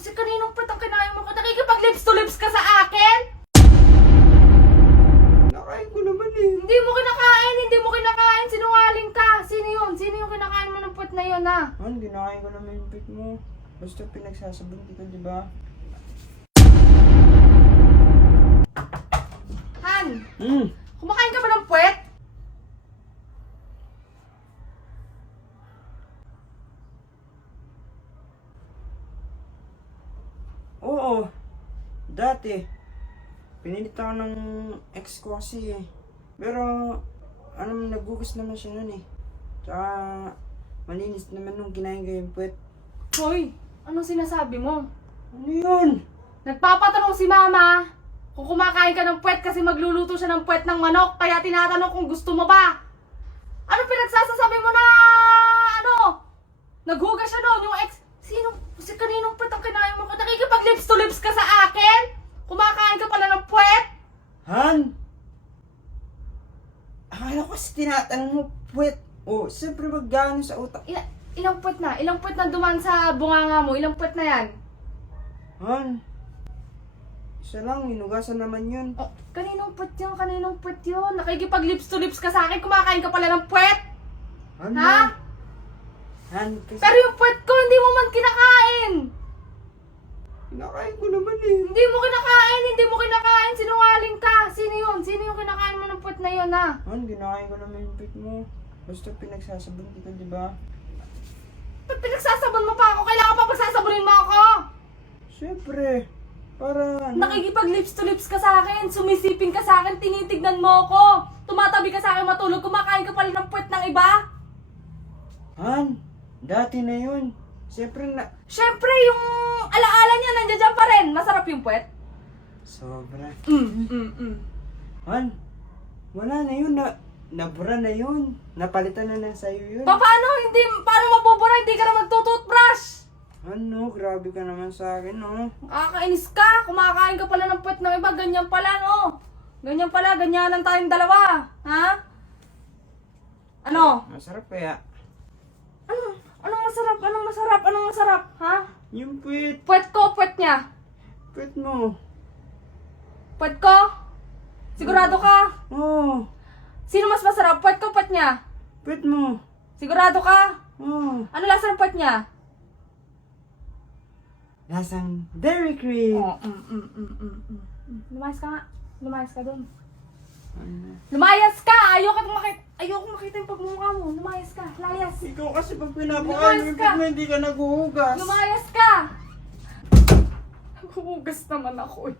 Kasi kaninong puwet ang kinain mo? Nakikipag-lips to lips ka sa akin? Nakain ko naman eh. Hindi mo kinakain, sinungaling ka. Sino yun? Sino yung kinakain mo ng puwet na yun, ha? Han, kinakain ko naman yung pit mo. Basta pinagsasabon kita, di ba? Han, Hmm. kumakain ka ba ng puwet? Oo. Dati. Pinilit ako ng ex ko kasi eh. Pero, nagbugas naman siya nun eh. Tsaka, malinis naman nung kinain ko yung puwet. Hoy, anong sinasabi mo? Ano yun? Nagpapatanong si Mama kung kumakain ka ng puwet kasi magluluto siya ng puwet ng manok. Kaya tinatanong kung gusto mo ba. Ano pinagsasasabi mo na naghugas siya noon yung ex? Si kaninong puwet ang kinain mo? Nakikipag-lips to lips ka sa akin? Kumakain ka pala ng puwet? Han? Akala ko kasi tinatanong mo puwet. Oh, siyempre maggano sa utak. Ilang puwet na? Ilang puwet na dumaan sa bunganga mo? Ilang puwet na yan? Han? Isa lang, hinugasan naman yun. Oh, kaninong puwet yun? Kaninong puwet yun? Nakikipag-lips to lips ka sa akin? Kumakain ka pala ng puwet? Han? Ha? Han, kasi Pero yung puwet ko, hindi mo man kinakain! kinakain ko naman eh. Hindi mo kinakain, sinungaling ka. Sino yun? Sino yung kinakain mo ng puwet na yun, ha? Han, kinakain ko naman yung pit mo. Basta pinagsasabon kita, di ba? Ba't pinagsasabon mo pa ako? Kailangan pa pagsasabonin mo ako? Siyempre. Para, Nakikipag-lips to lips ka sa akin, sumisiping ka sa akin, tinitignan mo ako. Tumatabi ka sa akin matulog, kumakain ka pala ng puwet ng iba. Han, dati na yun. Siyempre na... Siyempre, yung alaala niya nandiyan dyan pa rin. Masarap yung puwet. Sobra. Mm. Han, wala na yun. Nabura na yun. Napalitan na lang sa'yo yun. Paano mabubura? Hindi ka na magtututbrush. Ano, grabe ka naman sa akin, no? Nakakainis ka. Kumakain ka pala ng puwet ng iba. Ganyan pala, no? Ganyan pala. Ganyanan tayong dalawa. Ha? Ano? Masarap kaya. Anong masarap? Ha? Yung puwet. Puwet ko, puwet niya. Puwet mo. Puwet ko? Sigurado ka? Oo. Sino mas masarap? Puwet ko, puwet niya? Puwet mo. Sigurado ka? Oo. Ano lasa ng puwet niya? Lasang Dairy Cream. Lumayas ka nga. Lumayas ka dun. Ano? Lumayas ka! Ayoko makita yung pagmumukha mo. Lumayas ka. Layas. Ikaw kasi pag Lumayas pinapakain yung ka. pit mo, hindi ka naghuhugas. Lumayas ka! Huhugas naman ako eh.